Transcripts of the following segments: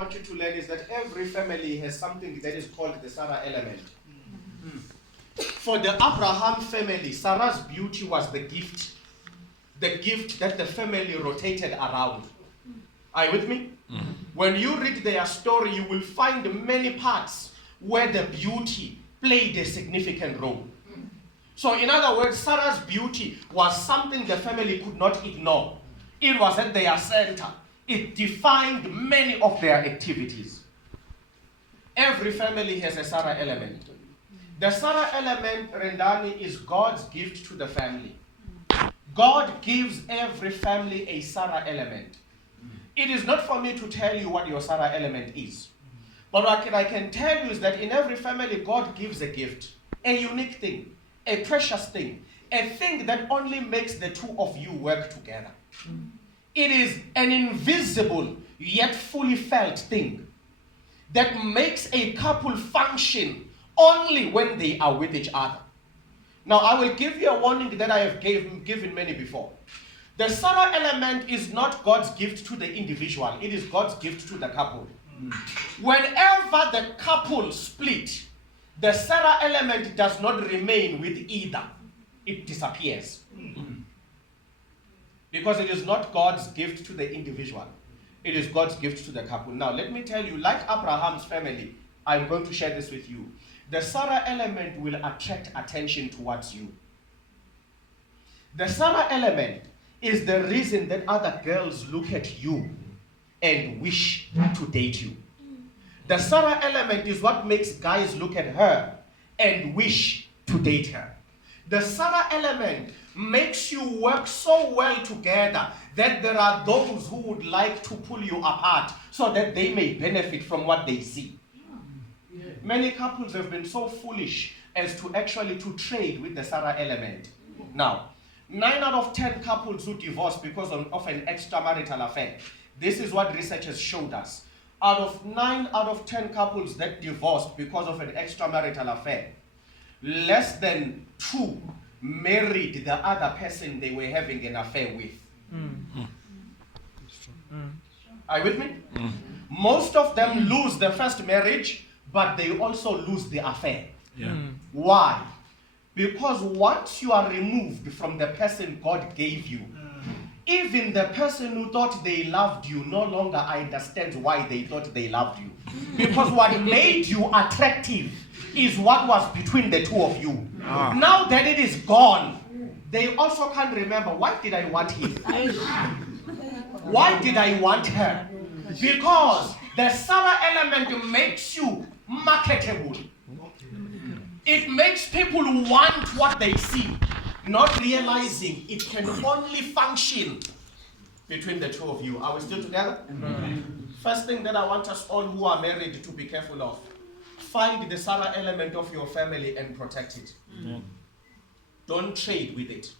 want you to learn is that every family has something that is called the Sarah element. For the Abraham family, Sarah's beauty was the gift that the family rotated around. Are you with me? When you read their story, you will find many parts where the beauty played a significant role. So in other words, Sarah's beauty was something the family could not ignore. It was at their center. It defined many of their activities. Every family has a Sarah element. The Sarah element, Rendani, is God's gift to the family. God gives every family a Sarah element. It is not for me to tell you what your Sarah element is. But what I can tell you is that in every family, God gives a gift, a unique thing, a precious thing, a thing that only makes the two of you work together. It is an invisible yet fully felt thing that makes a couple function only when they are with each other. Now, I will give you a warning that I have given many before. The Sarah element is not God's gift to the individual. It is God's gift to the couple. Whenever the couple split, the Sarah element does not remain with either. It disappears. Because it is not God's gift to the individual. It is God's gift to the couple. Now, let me tell you, like Abraham's family, I'm going to share this with you. The Sarah element will attract attention towards you. The Sarah element is the reason that other girls look at you and wish to date you. The Sarah element is what makes guys look at her and wish to date her. The Sarah element makes you work so well together that there are those who would like to pull you apart so that they may benefit from what they see. Many couples have been so foolish as to actually to trade with the Sarah element. Now, 9 out of 10 couples who divorce because of an extramarital affair. This is what research has showed us. Out of 9 out of 10 couples that divorced because of an extramarital affair, less than 2 married the other person they were having an affair with. Are you with me? Most of them lose the first marriage, but they also lose the affair. Why? Because once you are removed from the person God gave you, even the person who thought they loved you no longer understands why they thought they loved you. Because what made you attractive is what was between the two of you. Now that it is gone, they also can't remember, why did I want him? Why did I want her? Because the Sarah element makes you marketable. It makes people want what they see, not realizing it can only function between the two of you. Are we still together? First thing that I want us all who are married to be careful of: find the Sarah element of your family and protect it. Don't trade with it.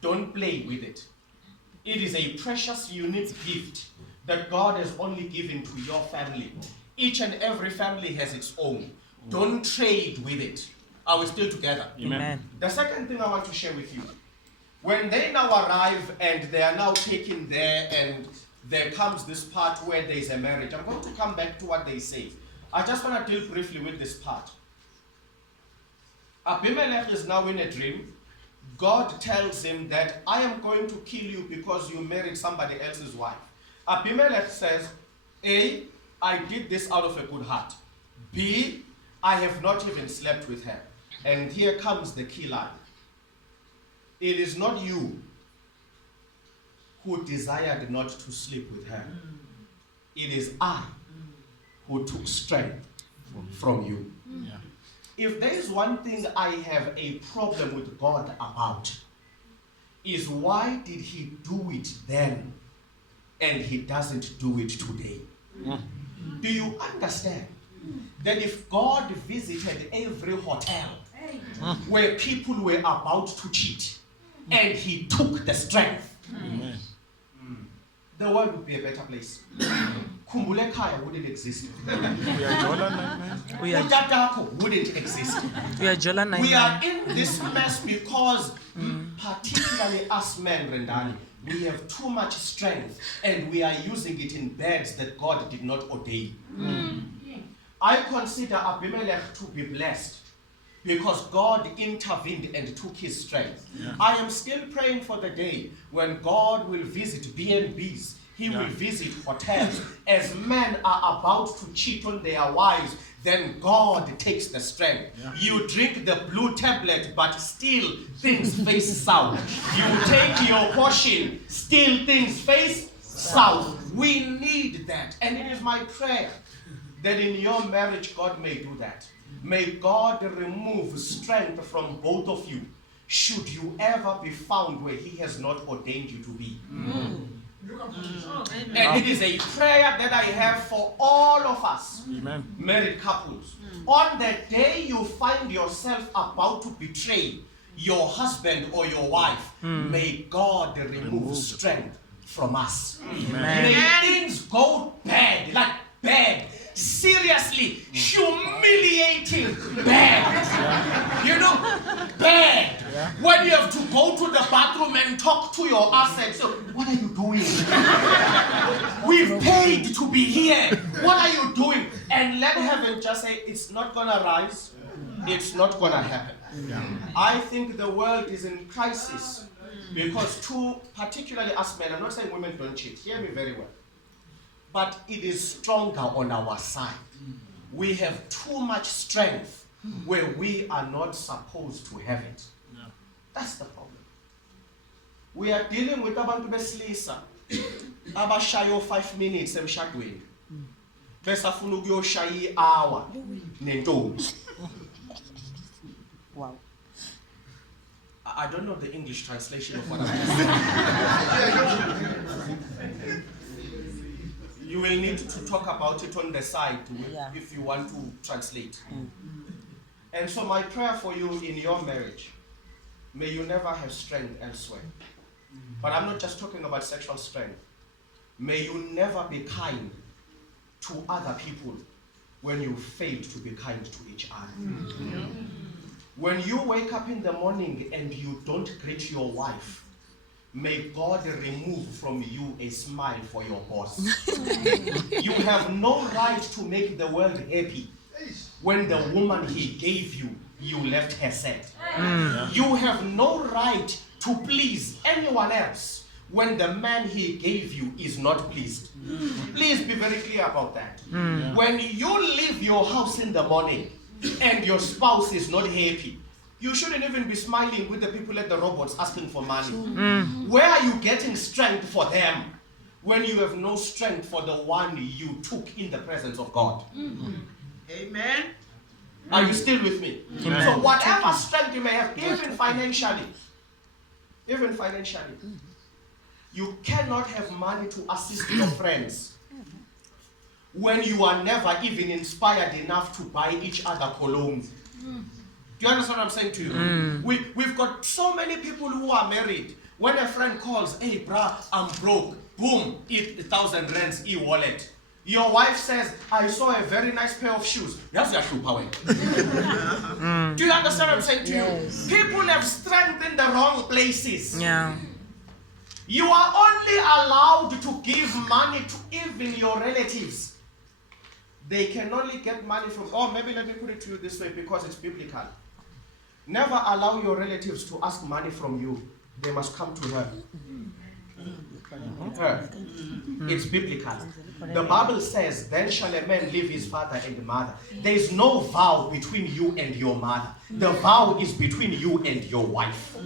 Don't play with it. It is a precious, unique gift that God has only given to your family. Each and every family has its own. Don't trade with it. Are we still together? Amen. The second thing I want to share with you, when they now arrive and they are now taken there and there comes this part where there is a marriage, I'm going to come back to what they say. I just want to deal briefly with this part. Abimelech is now in a dream. God tells him that I am going to kill you because you married somebody else's wife. Abimelech says, A, I did this out of a good heart. B, I have not even slept with her. And here comes the key line. It is not you who desired not to sleep with her. It is I who took strength from you. If there is one thing I have a problem with God about, is why did he do it then and he doesn't do it today? Do you understand that if God visited every hotel where people were about to cheat and he took the strength, the world would be a better place. Kumbulekaya wouldn't exist. Utatako wouldn't exist. We are in this mess because, particularly us men, Rendani, We have too much strength and we are using it in beds that God did not ordain. I consider Abimelech to be blessed because God intervened and took his strength. I am still praying for the day when God will visit B&Bs. He will visit hotels. As men are about to cheat on their wives, then God takes the strength. You drink the blue tablet, but still things face south. You take your portion, still things face south. We need that. And it is my prayer that in your marriage, God may do that. May God remove strength from both of you, should you ever be found where he has not ordained you to be. And it is a prayer that I have for all of us, married couples. On the day you find yourself about to betray your husband or your wife, may God remove strength from us. May things go bad, like bad, seriously, humiliating bad. You know, bad. When you have to go to the bathroom and talk to your assets, so what are you doing? We've paid to be here. What are you doing? And let heaven just say, it's not gonna rise. It's not gonna happen. I think the world is in crisis because particularly us men, I'm not saying women don't cheat, hear me very well, but it is stronger on our side. We have too much strength where we are not supposed to have it. That's the problem. We are dealing with abantu besilisa abashayo 5 minutes emshadweni. Besafuna ukuyoshaya i-hour nentombi. Wow. I don't know the English translation of what I'm saying. You will need to talk about it on the side if you want to translate. And so my prayer for you in your marriage, may you never have strength elsewhere. But I'm not just talking about sexual strength. May you never be kind to other people when you fail to be kind to each other. When you wake up in the morning and you don't greet your wife, may God remove from you a smile for your boss. You have no right to make the world happy when the woman he gave you, you left her sad. You have no right to please anyone else when the man he gave you is not pleased. Please be very clear about that. When you leave your house in the morning and your spouse is not happy, you shouldn't even be smiling with the people at the robots asking for money. Where are you getting strength for them when you have no strength for the one you took in the presence of God? Amen. Are you still with me? So whatever strength you may have, even financially, you cannot have money to assist your friends when you are never even inspired enough to buy each other colognes. Do you understand what I'm saying to you? We've got so many people who are married. When a friend calls, hey brah, I'm broke, boom, 1,000 rands e-wallet. Your wife says, I saw a very nice pair of shoes. That's your shoe power. Do you understand what I'm saying to you? People have strength in the wrong places. You are only allowed to give money to even your relatives. They can only get money from, maybe let me put it to you this way because it's biblical. Never allow your relatives to ask money from you. They must come to her. It's biblical. The Bible says, then shall a man leave his father and mother. There is no vow between you and your mother. The vow is between you and your wife.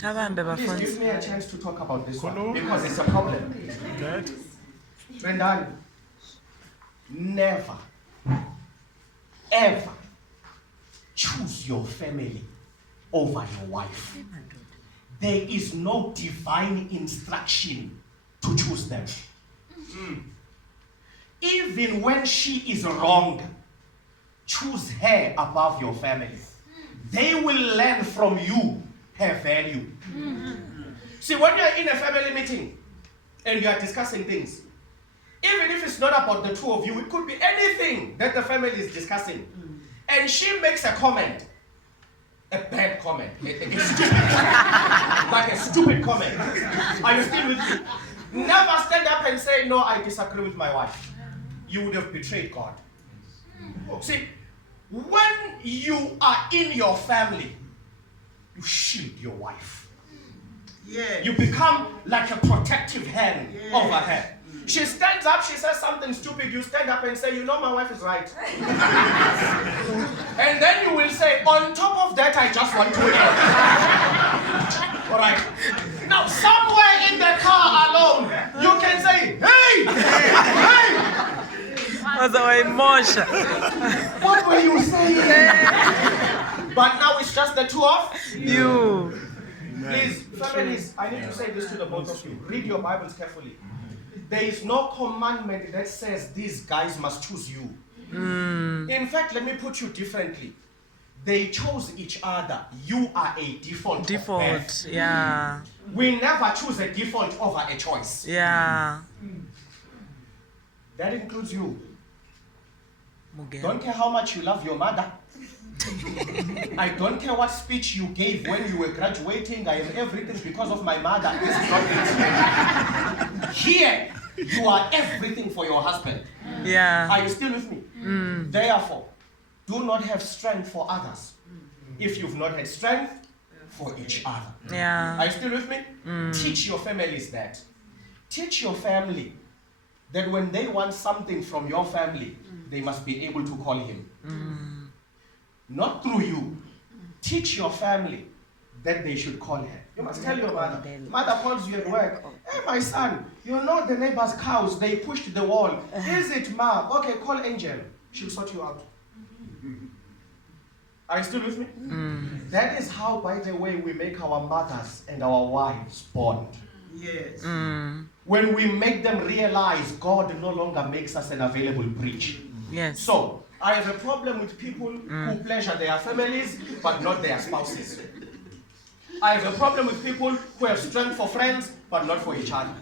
Please give me a chance to talk about this one because it's a problem. Brendan, never, ever choose your family over your wife. There is no divine instruction to choose them. Even when she is wrong, choose her above your family. They will learn from you her value. See, when you're in a family meeting and you are discussing things, even if it's not about the two of you, it could be anything that the family is discussing, and she makes a comment, a bad comment, a stupid, like a stupid comment. Are you still with me? Never stand up and say, no, I disagree with my wife. You would have betrayed God. See, when you are in your family, you shield your wife. Yes. You become like a protective hand over her. She stands up, she says something stupid, you stand up and say, you know my wife is right. And then you will say, on top of that, I just want to add. All right. Now, somewhere in the car alone, you can say, hey! What were you saying? But now it's just the two of You. Please, families, I need to say this to the both of you. Read your Bibles carefully. There is no commandment that says these guys must choose you. In fact, let me put you differently. They chose each other. You are a default. Default, yeah. We never choose a default over a choice. Yeah. That includes you. Don't care how much you love your mother. I don't care what speech you gave when you were graduating. I am everything because of my mother. This is not it. Here, you are everything for your husband. Yeah. Are you still with me? Therefore, do not have strength for others if you've not had strength for each other. Yeah. Are you still with me? Teach your families that. Teach your family that when they want something from your family, they must be able to call him. Not through you. Teach your family that they should call her. You must tell your mother. Mother calls you at work. Hey, my son, you know the neighbor's cows, they pushed the wall. Is it, ma? Okay, call Angel. She'll sort you out. Are you still with me? That is how, by the way, we make our mothers and our wives bond. Yes. When we make them realize God no longer makes us an available bridge. Yes. So, I have a problem with people who pleasure their families but not their spouses. I have a problem with people who have strength for friends but not for each other.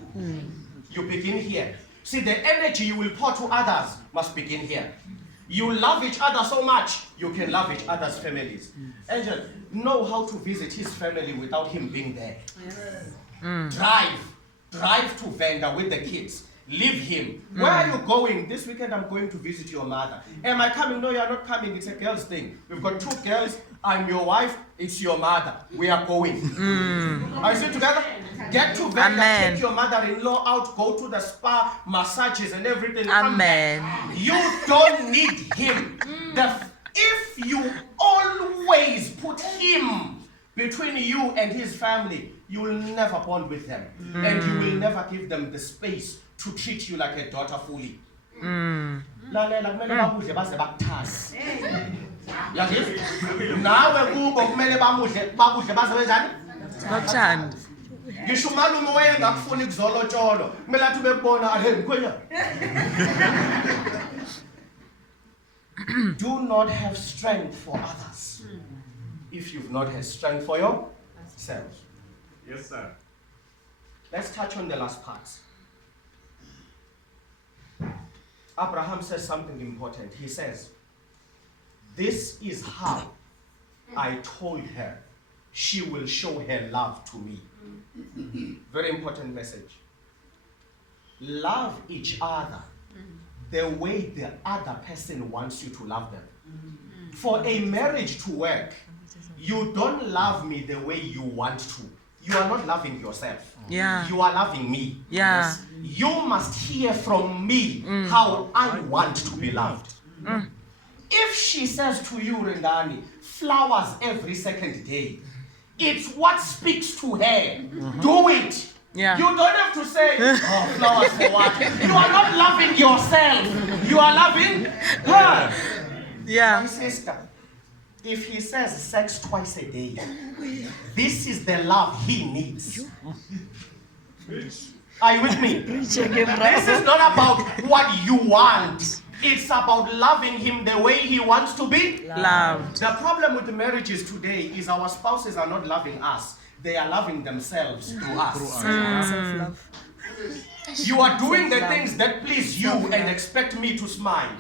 You begin here. See, the energy you will pour to others must begin here. You love each other so much, you can love each other's families. Angel, know how to visit his family without him being there. Drive to Venda with the kids. Leave him. Where are you going? This weekend I'm going to visit your mother. Am I coming? No, you are not coming. It's a girl's thing. We've got 2 girls. I'm your wife. It's your mother. We are going. Are you still together? Get to Venda. Take your mother-in-law out. Go to the spa, massages and everything. Amen. You don't need him. If you always put him between you and his family, you will never bond with them. And you will never give them the space to treat you like a daughter fully. Lalela kumele bakudle baze bakuthase. Yazi? Nawe kubo kumele bakudle baze wenzani? Bakuthanda. Ngisho umalume wayengakufuni kuzolotsholo, kumele athi bekubona ale mkhwenya. Do not have strength for others if you've not had strength for yourselves. Yes, sir. Let's touch on the last part. Abraham says something important. He says, this is how I told her she will show her love to me. Very important message. Love each other the way the other person wants you to love them. For a marriage to work, you don't love me the way you want to. You are not loving yourself. Yeah. You are loving me. Yeah. Yes. You must hear from me how I want to be loved. If she says to you, Rendani, flowers every second day, it's what speaks to her. Do it. Yeah. You don't have to say, oh, flowers for what? You are not loving yourself. You are loving her. Yeah. My sister, if he says sex twice a day, this is the love he needs. Are you with me? This is not about what you want. It's about loving him the way he wants to be Loved. The problem with the marriages today is our spouses are not loving us. They are loving themselves through us. You are doing the things that please you and expect me to smile.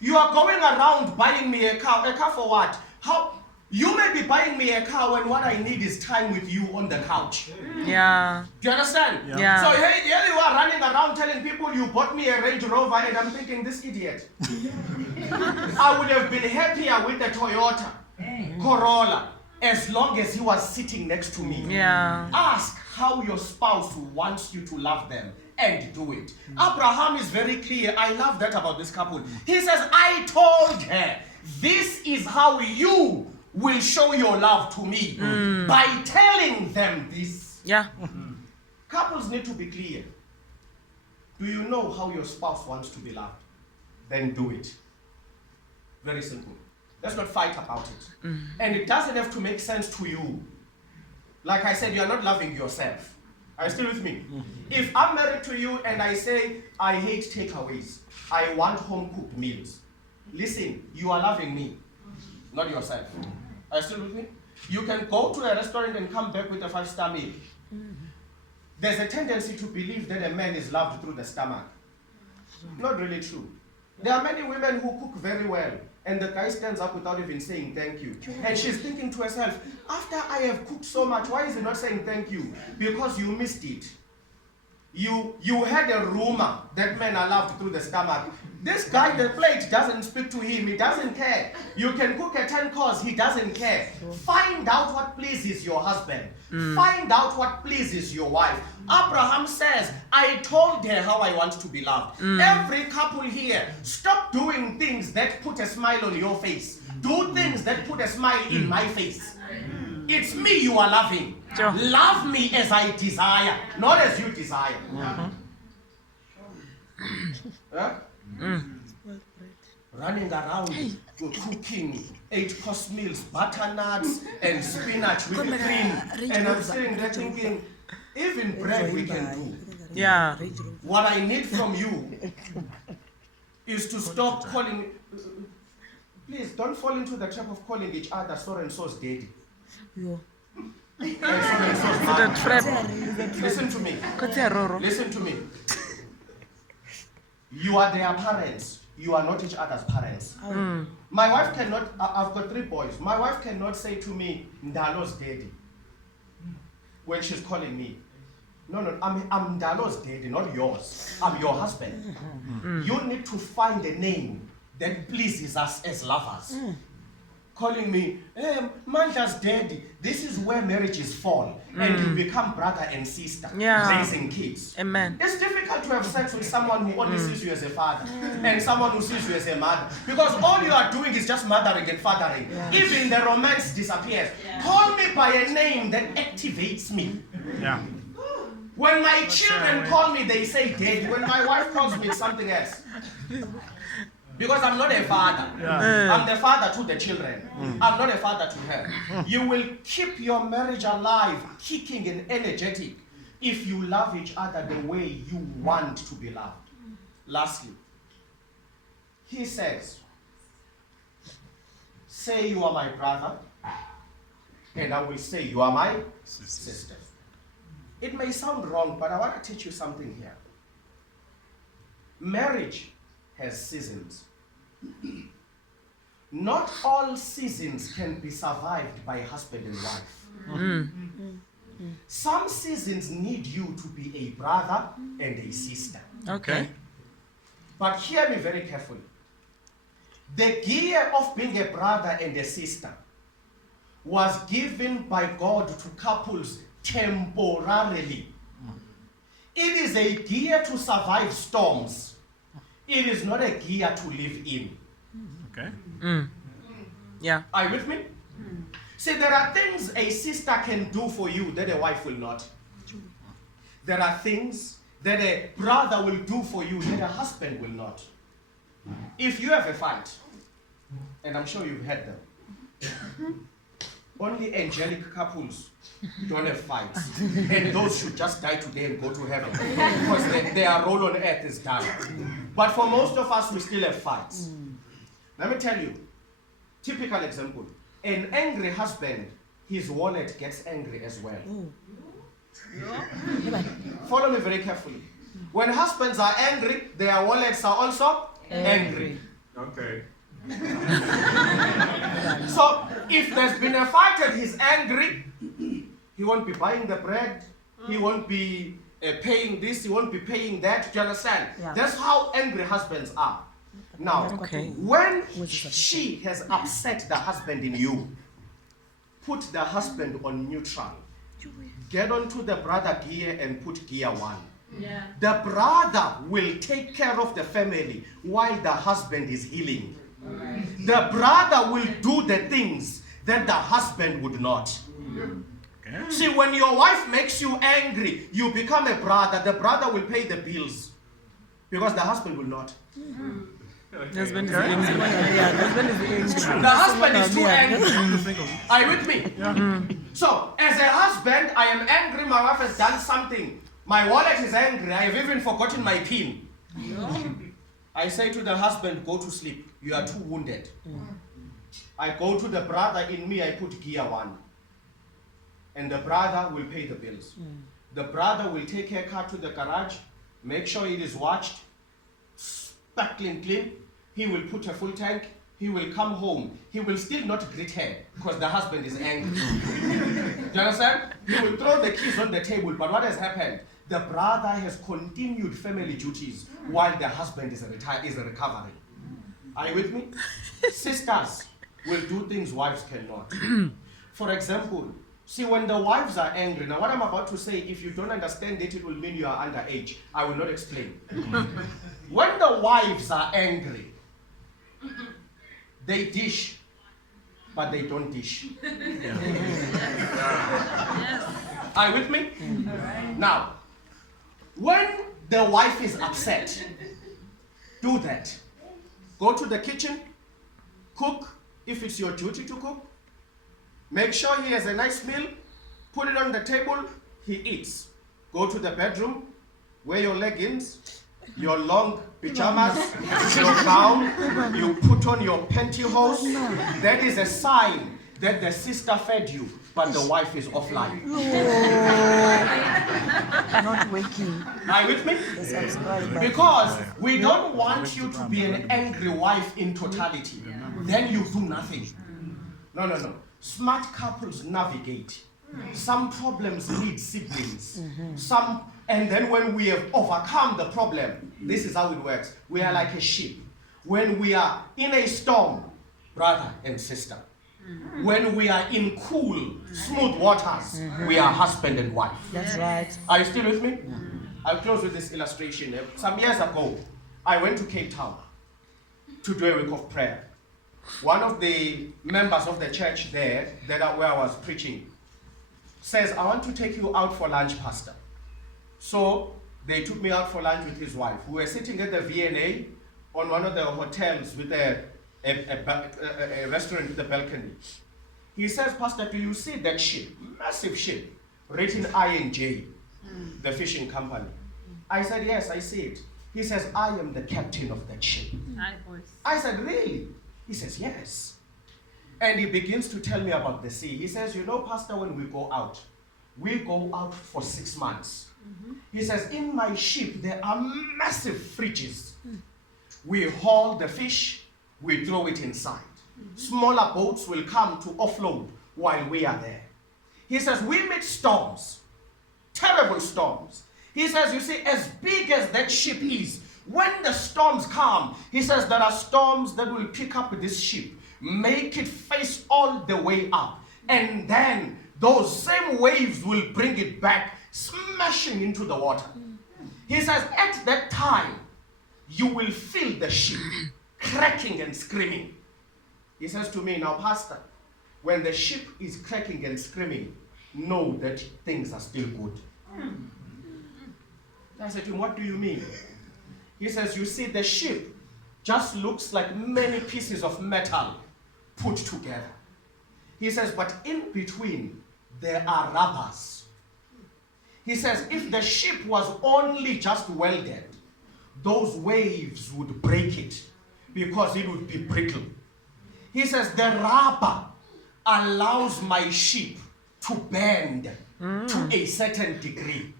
You are going around buying me a car. A car for what? How? You may be buying me a car when what I need is time with you on the couch. Yeah. Do you understand? Yeah. So here you are running around telling people you bought me a Range Rover, and I'm thinking, this idiot. I would have been happier with the Toyota Corolla as long as he was sitting next to me. Yeah. Ask how your spouse wants you to love them and do it. Abraham is very clear. I love that about this couple. He says, I told her, this is how you will show your love to me by telling them this. Yeah. Couples need to be clear. Do you know how your spouse wants to be loved? Then do it. Very simple. Let's not fight about it. And it doesn't have to make sense to you. Like I said, you are not loving yourself. Are you still with me? If I'm married to you and I say, I hate takeaways, I want home-cooked meals. Listen, you are loving me, not yourself. Are you still with me? You can go to a restaurant and come back with a 5-star meal. There's a tendency to believe that a man is loved through the stomach. Not really true. There are many women who cook very well, and the guy stands up without even saying thank you. And she's thinking to herself, after I have cooked so much, why is he not saying thank you? Because you missed it. You had a rumor that men are loved through the stomach. This guy, the plate doesn't speak to him. He doesn't care. You can cook a 10-course. He doesn't care. Find out what pleases your husband. Find out what pleases your wife. Abraham says, I told her how I want to be loved. Every couple here, stop doing things that put a smile on your face. Do things that put a smile in my face. It's me you are loving. Sure. Love me as I desire, not as you desire. Huh? Running around cooking 8-course meals, butternuts and spinach with cream. And I'm sitting there thinking, even bread we can do. Yeah. What I need from you is to stop calling. Please don't fall into the trap of calling each other so and so's daddy. And so and so's The mom. trap. Listen to me. Listen to me. You are their parents. You are not each other's parents. My wife cannot, I've got 3 boys. My wife cannot say to me, Ndalo's daddy, when she's calling me. No, I'm Ndalo's daddy, not yours. I'm your husband. You need to find a name that pleases us as lovers. Calling me, Manda's daddy. This is where marriages fall. And you become brother and sister, raising kids. Amen. It's difficult to have sex with someone who only sees you as a father and someone who sees you as a mother. Because all you are doing is just mothering and fathering. Even the romance disappears. Call me by a name that activates me. Yeah. When my children call me, they say daddy. When my wife calls me, it's something else. Because I'm not a father. I'm the father to the children. I'm not a father to her. You will keep your marriage alive, kicking and energetic, if you love each other the way you want to be loved. Lastly, he says, say you are my brother, and I will say you are my sister. It may sound wrong, but I want to teach you something here. Marriage has seasons. Not all seasons can be survived by husband and wife. Some seasons need you to be a brother and a sister. Okay. But hear me very carefully. The gear of being a brother and a sister was given by God to couples temporarily. It is a gear to survive storms. It is not a gear to live in. Okay. Yeah. Are you with me? See, there are things a sister can do for you that a wife will not. There are things that a brother will do for you that a husband will not. If you have a fight, and I'm sure you've had them, only angelic couples don't have fights. And those should just die today and go to heaven. Because their role on earth is done. But for most of us, we still have fights. Let me tell you, typical example. An angry husband, his wallet gets angry as well. Follow me very carefully. When husbands are angry, their wallets are also angry. Okay. So If there's been a fight and he's angry, he won't be buying the bread, he won't be paying this, he won't be paying that. Do you understand? Yeah. That's how angry husbands are. Now, Okay. when she has upset the husband in you, put the husband on neutral. Get onto the brother gear and put gear 1. Yeah. The brother will take care of the family while the husband is healing. The brother will do the things that the husband would not. See, when your wife makes you angry, you become a brother. The brother will pay the bills because the husband will not. Husband is angry. Yeah, husband is angry. The husband is too angry. Are you with me? So, as a husband, I am angry. My wife has done something. My wallet is angry. I have even forgotten my PIN. I say to the husband, go to sleep. You are too wounded. I go to the brother in me. I put gear 1. And the brother will pay the bills. The brother will take her car to the garage, make sure it is washed, sparkling clean. He will put a full tank. He will come home. He will still not greet her because the husband is angry. Do you understand? He will throw the keys on the table. But what has happened? The brother has continued family duties while the husband is recovering. Are you with me? Sisters will do things wives cannot. For example, see, when the wives are angry, now what I'm about to say, if you don't understand it, it will mean you are underage. I will not explain. When the wives are angry, they dish, but they don't dish. Are you with me? Now, when the wife is upset, do that. Go to the kitchen, cook if it's your duty to cook. Make sure he has a nice meal, put it on the table, he eats. Go to the bedroom, wear your leggings, your long pajamas, your gown, you put on your pantyhose. That is a sign that the sister fed you, but the wife is offline. Not waking. Are you with me? Subscribe. Because we don't want you to be an angry wife in totality. Then you do nothing. No. Smart couples navigate. Some problems need siblings. And then when we have overcome the problem, this is how it works. We are like a ship. When we are in a storm, brother and sister. When we are in cool, smooth waters, we are husband and wife. That's right. Are you still with me? I'll close with this illustration. Some years ago, I went to Cape Town to do a week of prayer. One of the members of the church there, where I was preaching, says, I want to take you out for lunch, Pastor. So they took me out for lunch with his wife. We were sitting at the VNA on one of the hotels with a restaurant with a balcony. He says, Pastor, do you see that ship? Massive ship, written I&J, the fishing company. I said, yes, I see it. He says, I am the captain of that ship. Hi, boys. I said, really? He says, yes. And he begins to tell me about the sea. He says, you know, Pastor, when we go out for 6 months. He says, in my ship, there are massive fridges. We haul the fish, we throw it inside. Smaller boats will come to offload while we are there. He says, we meet storms, terrible storms. He says, you see, as big as that ship is, when the storms come, he says there are storms that will pick up this ship, make it face all the way up. And then those same waves will bring it back, smashing into the water. He says, at that time, you will feel the ship cracking and screaming. He says to me, now, Pastor, when the ship is cracking and screaming, know that things are still good. I said to him, what do you mean? He says, you see, the ship just looks like many pieces of metal put together. He says, but in between, there are rubbers. He says, if the ship was only just welded, those waves would break it because it would be brittle. He says, the rubber allows my ship to bend to a certain degree.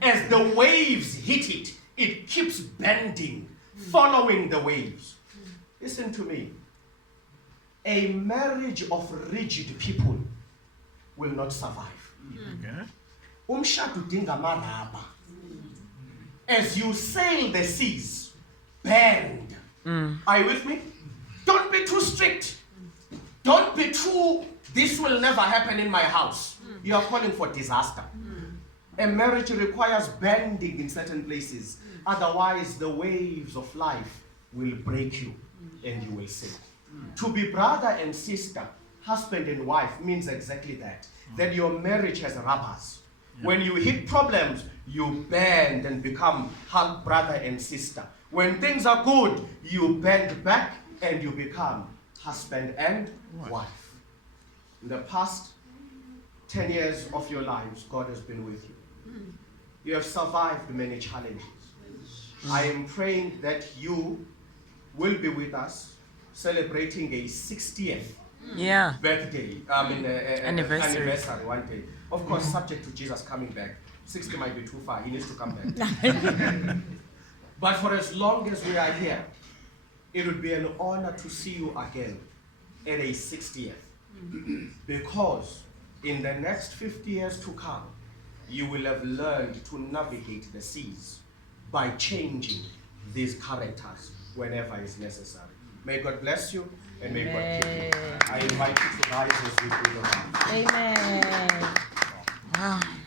As the waves hit it, it keeps bending, following the waves. Listen to me. A marriage of rigid people will not survive. Okay. Umshado udinga amarabha. As you sail the seas, bend. Are you with me? Don't be too strict. Don't be too, this will never happen in my house. You are calling for disaster. A marriage requires bending in certain places. Otherwise, the waves of life will break you and you will sink. To be brother and sister, husband and wife means exactly that. That your marriage has rubbers. When you hit problems, you bend and become brother and sister. When things are good, you bend back and you become husband and wife. In the past 10 years of your lives, God has been with you. You have survived many challenges. I am praying that you will be with us celebrating a 60th birthday, anniversary one day. Of course, subject to Jesus coming back. 60 might be too far, he needs to come back. But for as long as we are here, it would be an honor to see you again at a 60th. Because in the next 50 years to come, you will have learned to navigate the seas by changing these characters whenever is necessary. May God bless you and may God keep you. I invite you to rise as we do the Amen. Wow.